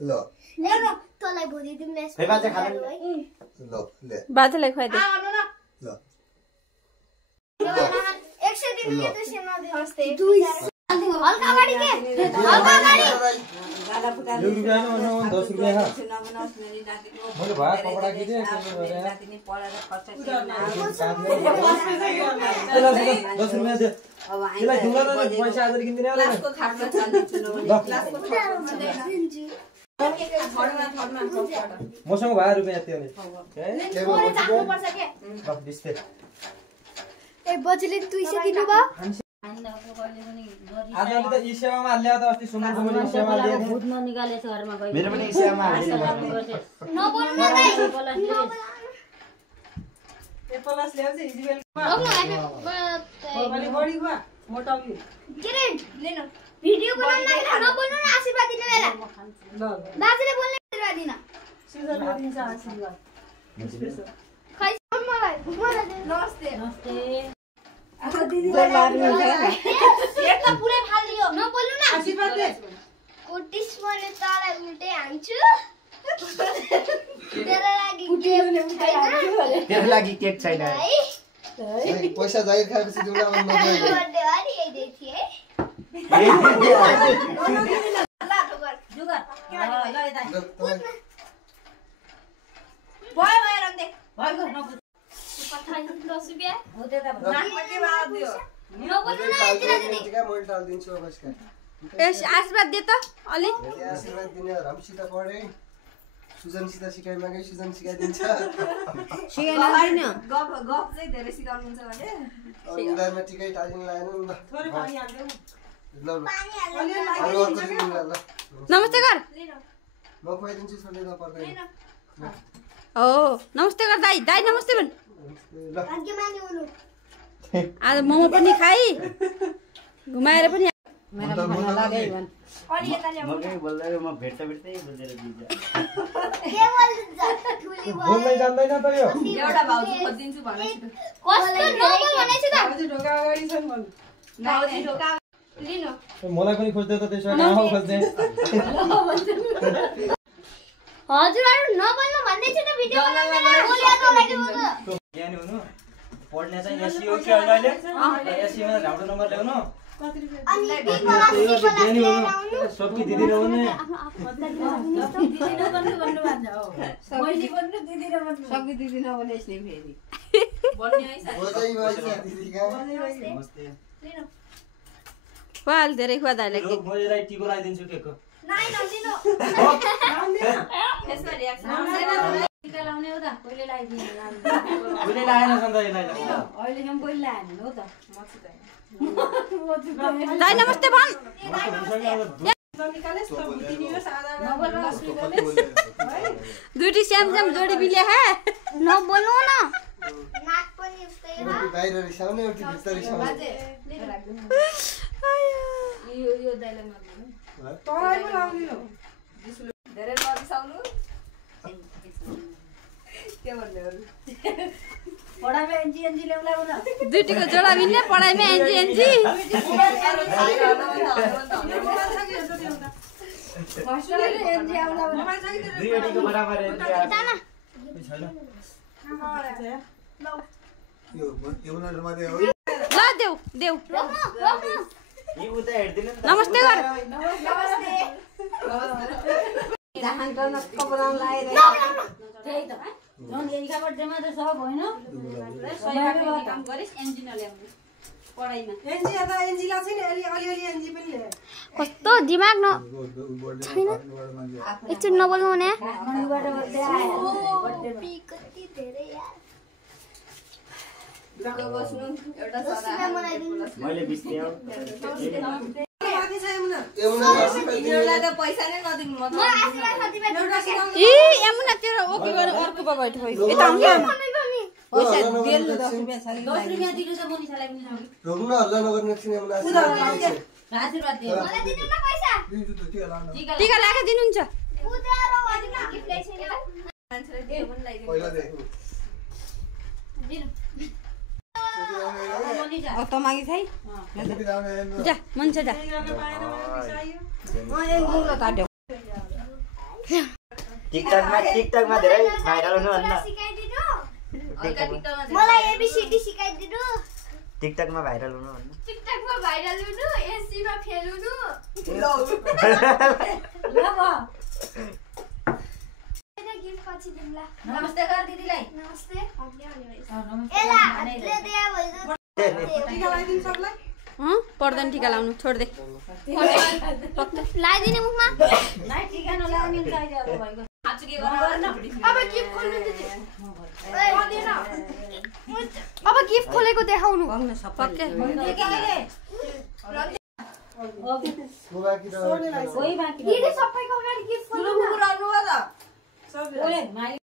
ल तँलाई भोलि दिउँला फेरि बाजे खानु ल ले बाजेलाई खुवाइदे ल 100 दिनु त सेमा दिनुहोस् हल्का गाडी के हल्का गाडी गाला फुटा यो रुपैयाँ न 10 रुपैयाँ हा नमनस मेरी नातिको मैले भा कपडा किने नातिनी पढाएर खर्च किन 10 रुपैयाँ दे अब त्यसलाई ढुङ्गा न पैसा आज किन्दिने होला क्लासको खर्च चल्दिन्छु न क्लासको मसँग भा रुपैयाँ त्यो नि ए बजेले 200 दिनु भयो आज त ई सेवामा हाल्ल्या त अस्ति सुमनको पनि ई सेवामा हाल्दिए भूत ननिकालेछ घरमा गइ मेरो पनि ई सेवामा हाल्दिए नबोल्नु न दाइ एप्पलस ल्याउँछ इजिबेल रोक्नु बडी भा मोटाउली के रे लिनु भिडियो बनाउन लाग्दा नबोल्नु न आशीर्वाद दिने बेला ल दाजुले बोल्ने आशीर्वाद दिन सुजन दिन्छ आशीर्वाद खै मलाई नमस्ते नमस्ते एक त पुरै फाल्दियो नबोल्नु न आशीर्वाद दे कोटिस मैले तलाई उल्टै हान्छु तेरो लागि गिफ्ट छैन तेरो लागि केक छैन है पैसा जागिर खाएपछि दिउँला मन नगयो बर्थडे हरि यही थिए ल ठोकर जुगर ल यता भयो भयो रन्दे भयो नबुझ 10 रुपैयाँ हो त्यता नाकमा के बात दियो नबोल्नु न यतिरा दिदी मैले टाल्दिन्छु अब यसका एस आशीर्वाद दे त अलि आशीर्वाद दिने रामसित पढे सुजनसित सिकाइ मागे सुजन सिकाइदिन्छ हैन गफ चाहिँ धेरै सिकाउनुहुन्छ भने उनीहरुमा टिकै टालिन लाएन नि ल थोरै पानी हाल्नु ल अरु अर्को दिन ल नमस्ते कर म खुवाइदिन्छु छोड्दै नपर्दैन ओ नमस्ते कर दाइ दाइ नमस्ते भन् ल भाग्य माने हुनु आज मोमो पनि खाइ घुमाएर पनि मेरो खाना लागै भन् अलि यता ल्याऊ म के बोल्दै म भेट्दै बुझेर दिन्छ के बोल्छ ठुली भयो बोल्दै जान्दैन त यो एउटा भाउजू खोजिदिन्छु भनेछु कस्तो नबोल भनेछु त भाउजू ढोका अगाडि छन् भन् भाउजू ढोका लिनु मलाई पनि खोज्दै त त्यसो कहाँ हो खोज्दै हजुरहरु नबोल्नु भन्दै छु त भिडियो बनाउन बोलेको लागि बोल्नु ज्ञानी हुनु पढ्ने चाहिँ एसईओ के अहिले एसईओ मा राम्रो नम्बर ल्याउनु अनि बिपला ज्ञानी हुनु सबकी दिदी नहुने दिदी नबन्नु भन्नु भन्छ हो मैले बन्नु दिदी नबन्नु सबै दिदी नबने यसले फेरि भन्ने है बजाइ भइछ दिदीका नमस्ते लिनु पाल धेरै खुवा दाइले लोक मोजेलाई टिको लगाइदिन्छु केकको नाइ नलिनु त्यसमा रियाक्सन टिका लाउने हो त कहिले लगाइदिनु कुनै लाएन सन्त यसलाई अहिले हम कहिले लाएन हो त दाइ नमस्ते भन् निकालेस् त भुतिनी हो सादा नबोल्नु दुईटी स्याम स्याम जोडी बिले है नबोल्नु न नाक पनि उस्तै हो बाहिर रिसाउने एउटा भित्र रिसाउने यो दाइलाई मार्नु तँलाई पो लाउदिनु धेरै नरिसाउनु के भन्ने अरू पढाइमा एनजी ल्याउला न दुईटीको जोडा मिल्ने पढाइमा एनजी दुई बेटीको बराबर छैन यो उनीहरुमा दे हो ल देऊ देऊ यी उता हेर्दिन नमस्ते गर जहाँ त नक्क बनाउन लाएर त्यही त झन् एरिका बर्थडेमा त सब होइन काम गरिस एनजी नल्याउनु पढाइमा एनजी आता एनजी ला छैन अलि एनजी पनि ल्याए कस्तो दिमाग न छैन एकचोटि नबोल्नु भने काठमाडौँबाट बर्थडे आयो बर्थडेमा कति धेरै यार ढुक्क बस्नु एउटा सदा मैले बिस्ने हो माथि छ यमुना तिनीहरूलाई त पैसा नै नदिनु म आशीर्वाद साथीभाइ ए यमुना तेरो ओके गरेर अर्को बा बैठ भयो यता आउनु पैसा दिएलु 10 रुपैयाँ छ 10 रुपैयाँ दिनु त मनिषालाई पनि लाउने रोक्न हल्ला नगर्नु एकछिन यमुना आशीर्वाद दियो मलाई दिनु न पैसा दिन्छु त त्यो लान टिका लगाएर दिनुहुन्छ उधारो भने गिफ्ट ल्याइछैन मान्छेले दियो पनि लगाइदिनु पहिला दे दिनु अब त मागी छै जा मन्छ जा म एक गुलो काट्यो टिकटकमा धेरै भाइरल हुनु भन्न सिकाइदिनु हल्का टिकटकमा मलाई एबीसीडी सिकाइदिनु टिकटकमा भाइरल हुनु भन्न टिकटकमा भाइरल हुनु एससीमा फेल हुनु गिफ्ट पछि दिउँला नमस्ते गर दिदीलाई नमस्ते नमस्ते एला हातले दिया भइज टिका लगाइदिनु सबलाई पर्दैन टिका लाउनु छोड दे लाइदिने मुखमा नाइ टिका नलाउने नि चाहियो अब भाइको आज के गर्न अब गिफ्ट खोल्नु दिदी अब गिफ्ट खोलेको देखाउनु पक्कै कोही बाँकी दिदी सबैको अगाडि गिफ्ट खोल्नु ओए